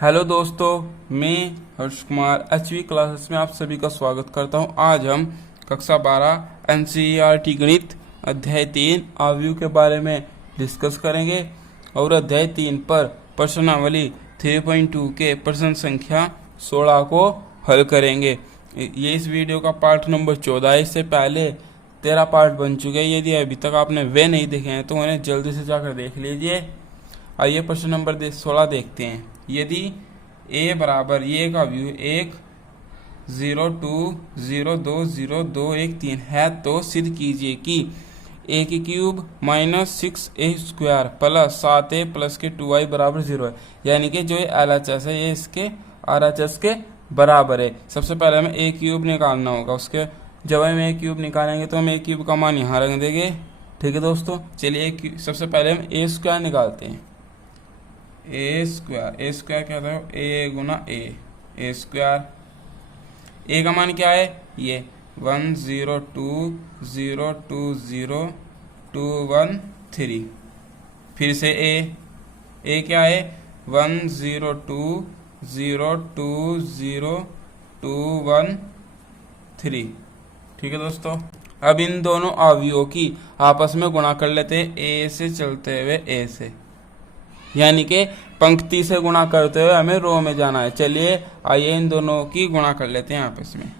Hello दोस्तों, मैं Harsh Kumar HV classes में आप सभी का स्वागत करता हूं। आज हम कक्षा 12 एनसीईआरटी गणित अध्याय 3 अवयव के बारे में डिस्कस करेंगे और अध्याय 3 पर प्रश्नावली 3.2 के प्रश्न संख्या 16 को हल करेंगे। ये इस वीडियो का पार्ट नंबर 14 है। इससे पहले 13 पार्ट बन चुके हैं। यदि अभी तक आपने वे नहीं देखे हैं तो उन्हें जल्दी से जाकर देख लीजिए। आइए प्रश्न नंबर 16 देखते हैं। यदि a बराबर ये का व्यू 1 0 2 0 2 0 2 1 3 है तो सिद्ध कीजिए कि a की cube minus 6a square plus 7a plus के 2i बराबर 0 है। यानी कि जो ये LHS है ये इसके RHS के बराबर है। सबसे पहले हमें a क्यूब निकालना होगा। उसके जब हम a क्यूब निकालेंगे तो हम a क्यूब का मान यहाँ रख देंगे। ठीक है दोस्तों, चलिए सबसे पहले हम a स्क्वायर निकालते हैं। ए स्क्वायर क्या था? ए गुना ए स्क्वायर। ए का मान क्या है? ये 1 0 2 0 2 0 2 1 3। फिर से ए क्या है? 1 0 2 0 2 0 2 1 3। ठीक है दोस्तों, अब इन दोनों अवयवों की आपस में गुणा कर लेते हैं। ए से चलते हुए ए से, यानी कि पंक्ति से गुणा करते हुए हमें रो में जाना है। चलिए आइए इन दोनों की गुणा कर लेते हैं आपस में।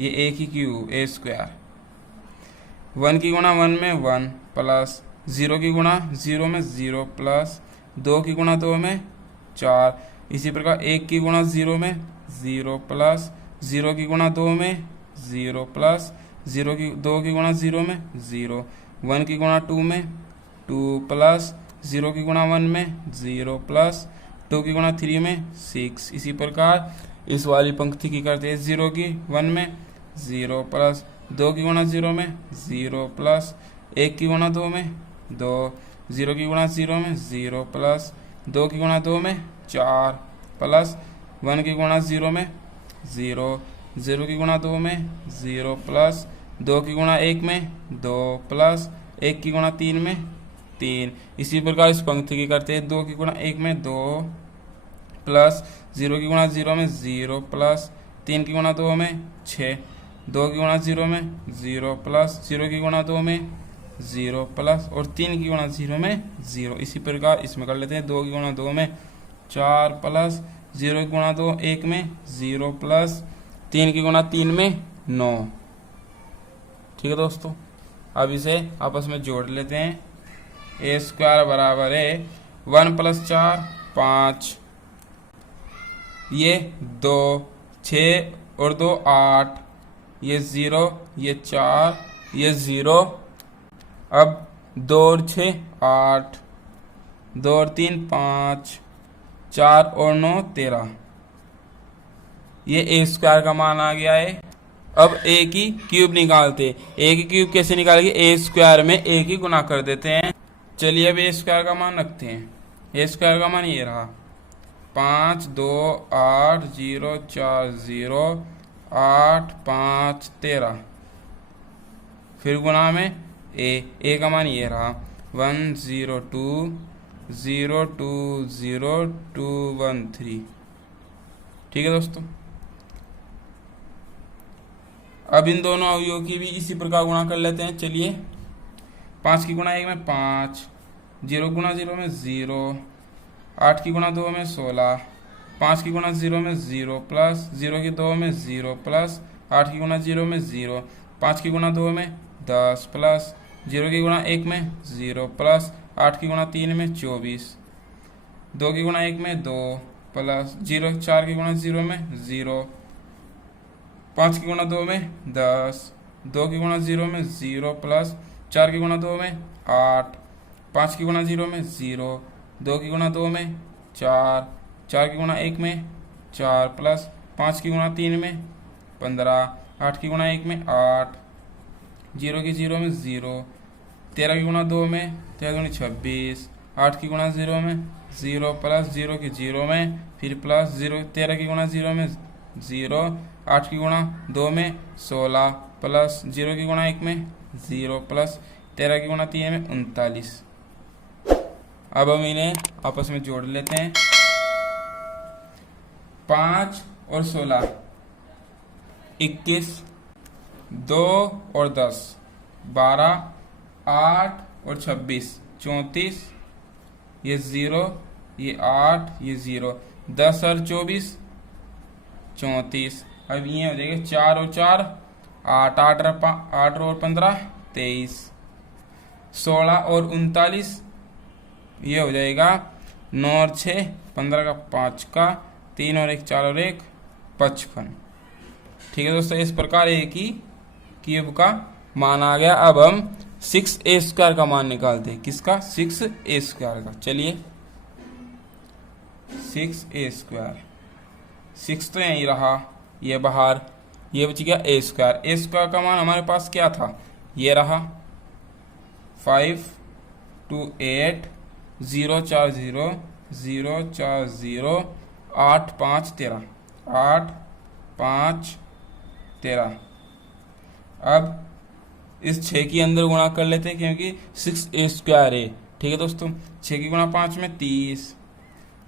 ये ए की क्यूब ए स्क्वायर, 1 की गुणा 1 में 1 प्लस 0 की गुणा 0 में 0 प्लस 2 की गुणा 2 में 4। इसी प्रकार 1 की गुणा 0 में 0 प्लस 0 की गुणा 2 में 0 प्लस 0 की 2 की गुणा 0 में 0। 1 की गुणा 2 में 2 प्लस 0 की गुणा 1 में 0 प्लस 2 की गुणा 3 में 6। इसी प्रकार इस वाली पंक्ति की करते हैं। 0 की 1 में 0 प्लस 2 की गुणा 0 में 0 प्लस 1 की गुणा 2 में 2। 0 की गुणा 0 में 0 प्लस 2 की गुणा 2 में 4 प्लस 1 की गुणा 0 में 0। 0 की गुणा 2 में 0 प्लस 2 की गुणा 1 में 2 प्लस 1 की गुणा 3 में 3। इसी प्रकार इस पंक्ति की करते हैं। 2 की गुणा 1 में 2 प्लस 0 की गुणा 0 में 0 प्लस 3 की गुणा 2 में 6। 2 की गुणा 0 में 0 प्लस 0 की गुणा 2 में 0 प्लस और 3 की गुणा 0 में 0। इसी प्रकार इसमें कर लेते हैं। 2 की गुणा 2 में 4 प्लस 0 की गुणा 2 1 में 0 प्लस 3 की गुणा 3 में 9। ठीक है दोस्तों, अब इसे आपस में जोड़ लेते हैं। ए स्क्वायर बराबर है 1 प्लस 4 5, ये 2 6 और 2 8, ये 0 ये 4 ये 0। अब 2 और 6 8, 2 और 3 5, 4 और 9 13। ये ए स्क्वायर का मान आ गया है। अब ए की क्यूब निकालते। ए की क्यूब कैसे निकालेंगे? ए स्क्वायर में ए की गुना कर देते हैं। चलिए अब ए स्क्वायर का मान रखते हैं। ए स्क्वायर का मान ये रहा 5 2 8 0 4 0 8 5 13। फिर गुणा में ए का मान ये रहा 1 0 2 0 2 0 2 1 3। ठीक है दोस्तों, अब इन दोनों अवयवों की भी इसी प्रकार गुणा कर लेते हैं। चलिए 5 की गुणा 1 में 5, 0 गुणा 0 में 0, 8 की गुणा 2 में 16, 5 की गुणा 0 में 0 प्लस 0 की 2 में 0 प्लस 8 की गुणा 0 में 0, 5 की गुणा 2 में 10 प्लस 0 की गुणा 1 में 0 प्लस 8 की गुणा 3 में 24, 2 की गुणा 1 में 2 प्लस 0 4 की गुणा 0 में 0, 5 की गुणा 2 में 10, 2 की गुणा 0 में 0 प्लस 4 की गुणा 2 में 8, 5 की गुणा 0 में 0, 2 की गुणा 2 में 4, 4 की गुणा 1 में 4 प्लस 5 की गुणा 3 में 15, 8 की गुणा 1 में 8, 0 की 0 में 0, 13 की गुणा 2 में 13 26, 8 की गुणा 0 में 0 प्लस 0 की 0 में फिर प्लस 0, 13 की गुणा 0 में 0, 8 की गुणा 2 में 16 प्लस 0 की गुणा 1 में 0 प्लस 13 की गुणा 3 में 39। अब हम इन्हें आपस में जोड़ लेते हैं। 5 और 16 21, 2 और 10 12, 8 और 26 34, ये 0, ये 8, ये 0, 10 और 24 34। अब ये हो जाएगा 4 और 4 8, 8 और 15 23, 16 और 39, ये हो जाएगा 9 और 6 15 का 5 का 3 और 1 4 और 1 55। ठीक है दोस्तों, इस प्रकार एक ही क्यूब का मान आ गया। अब हम 6a² का मान निकालते हैं। किसका? 6a² का। चलिए 6a², 6 तो यही रहा, ये बाहर, ये बच गया a²। a² का मान हमारे पास क्या था? ये रहा 5 2 8 0 4 0 0 4 0 8 5 13 8 5 13। अब इस 6 की अंदर गुणा कर लेते हैं क्योंकि 6a² है। ठीक है दोस्तों, 6 की गुणा 5 में 30,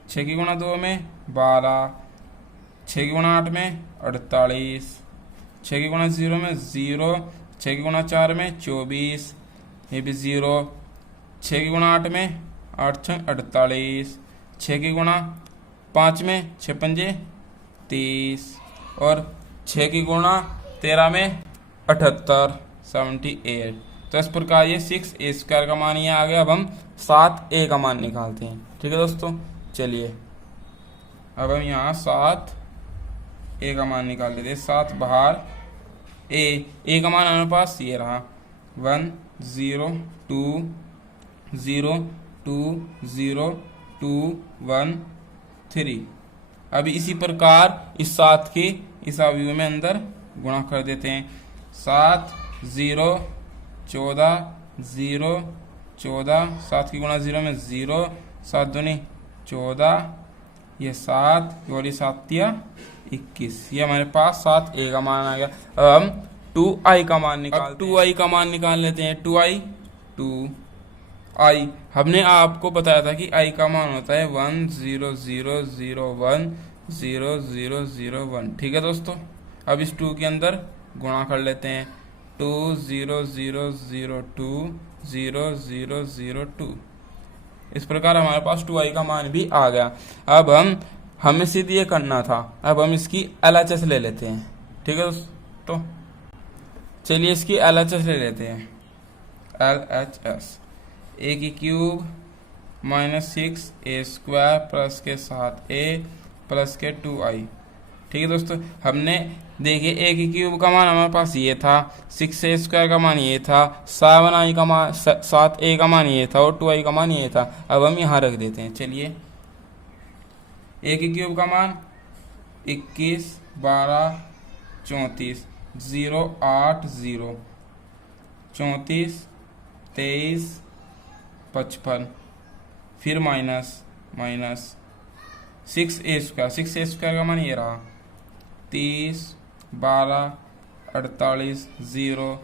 6 की गुणा 2 में 12, 6 की गुणा 8 में 48, 6 की गुणा 0 में 0, 6 की गुणा 4 में 24, ये भी 0, 6 की गुणा 8 में 8 6 48, 6 की गुणा 5 में 6 पंजे 30 और 6 की गुणा 13 में 78 78। तो इस प्रकार ये 6a² का मान ये आ गया। अब हम 7a का मान निकालते हैं। ठीक है दोस्तों, चलिए अब हम यहाँ 7a का मान निकाल लेते हैं। 7 बाहर, a का मान हमारे पास ये रहा 1 0 2 0 2 0 2 1 3। अब इसी प्रकार इस 7 के इस अवयव में अंदर गुणा कर देते हैं। 7 0 14 0 14, 7 की गुणा 0 में 0, 7 दूनी 14, ये 7 और ये 7 21। ये हमारे पास 7a का मान आ गया। अब हम 2i का मान निकालते हैं। 2i का मान निकाल लेते हैं। 2i हमने आपको बताया था कि i का मान होता है 1 0 0 0 1 0 0 0 1। ठीक है दोस्तों, अब इस 2 के अंदर गुणा कर लेते हैं। 2 0 0 0 2 0 0 0 2। इस प्रकार हमारे पास 2i का मान भी आ गया। अब हमें सिर्फ ये करना था। अब हम इसकी LHS ले लेते हैं। ठीक है दोस्तों, चलिए इसकी LHS ले लेते हैं। LHS a की क्यूब माइनस 6a² प्लस के साथ a प्लस के 2i। ठीक है दोस्तों, हमने देखिए a की क्यूब का मान हमारे पास ये था, 6a² का मान ये था, 7a का मान ये था और 2i का मान ये था। अब हम यहाँ रख देते हैं। चलिए a की क्यूब का मान 21 12 34 0 8 0 34 23 55, फिर माइनस 6a² का मान ये रहा 30 12 48 0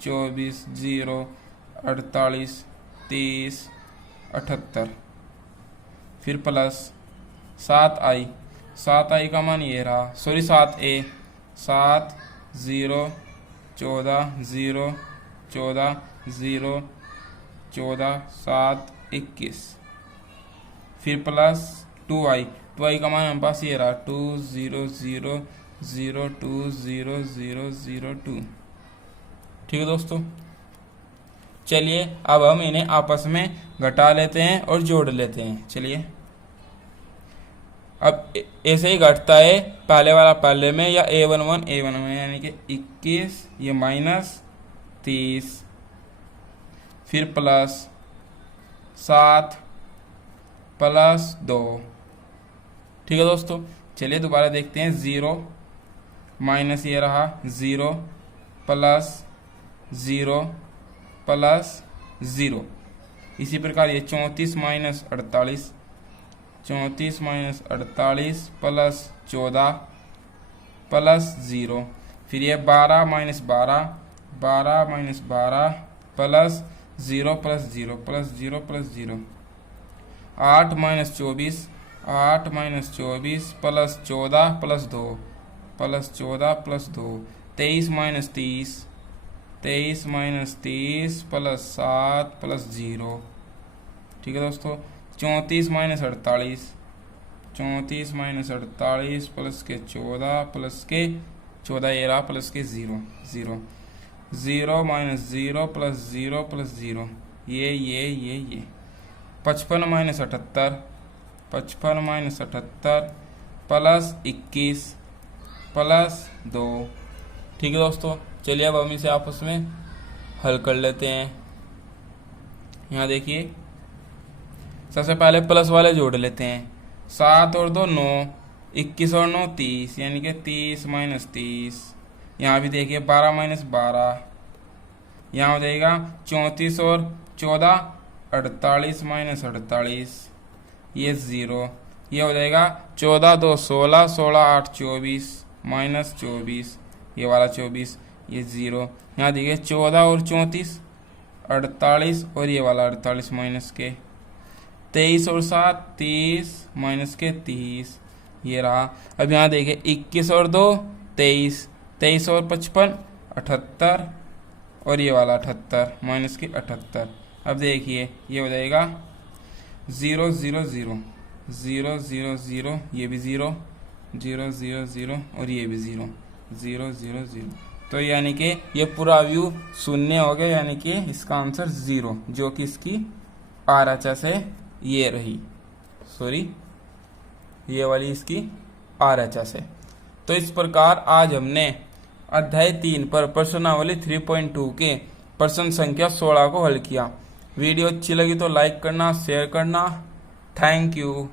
24 0 48 30 78, फिर प्लस 7i का मान ये रहा, सॉरी 7a 7 0 14 0 14 0 14 7 21, फिर प्लस 2i का मान हमारे पास ये रहा 2 0 0 0 2 0 0 0 2। ठीक है दोस्तों, चलिए अब हम इन्हें आपस में घटा लेते हैं और जोड़ लेते हैं। चलिए अब ऐसे ही घटता है, पहले वाला पहले में या a11 में, यानी कि 21 ये माइनस 30, फिर प्लस 7 प्लस 2। ठीक है दोस्तों, चलिए दोबारा देखते हैं। 0 माइनस ये रहा 0 प्लस 0 प्लस 0। इसी प्रकार ये 34 माइनस 48, 34 माइनस 48 प्लस 14 प्लस 0, फिर ये 12 minus 12, 12 minus 12 plus 0 plus 0 plus 0 plus 0, 8 minus 24, 8 minus 24 plus 14 plus 2 plus 14 plus 2, 23 minus 30, 23 minus 30 plus 7 plus 0। ठीक है दोस्तों, 34 माइनस 48, 34 माइनस 48 प्लस के 14 प्लस के 14 ये रहा प्लस के 0 0, 0 माइनस 0 प्लस 0 प्लस 0, ये 55 माइनस 78, 55 माइनस 78 प्लस 21 प्लस 2। ठीक है दोस्तों, चलिए अब हम इसे आपस में हल कर लेते हैं। यहाँ देखिए, सबसे पहले प्लस वाले जोड़ लेते हैं। 7 और 2 9, 21 और 9 30, यानी कि 30 माइनस 30। यहाँ भी देखिए 12 माइनस 12, यहाँ हो जाएगा 34 और 14 48 माइनस 48, ये 0। ये हो जाएगा 14 2 16, 16 8 24 माइनस 24, ये वाला 24, ये 0। यहाँ देखिए 14 और 34 48, और ये वाला 48 माइनस के 23 और 7 30 माइनस के 30, ये रहा। अब यहाँ देखिए 21 और 2 23, 23 और 55 78, और ये वाला 78 माइनस के 78। अब देखिए ये हो जाएगा 0 0 0 0 0 0, ये भी 0 0 0 0, और ये भी 0 0 0 0। तो यानी कि ये पूरा व्यू शून्य हो गया, यानी कि इसका आंसर 0, जो कि इसकी RHS है, ये रही, सॉरी ये वाली इसकी RHS है। तो इस प्रकार आज हमने अध्याय 3 पर प्रश्नावली 3.2 के प्रश्न संख्या 16 को हल किया। वीडियो अच्छी लगी तो लाइक करना, शेयर करना। Thank you.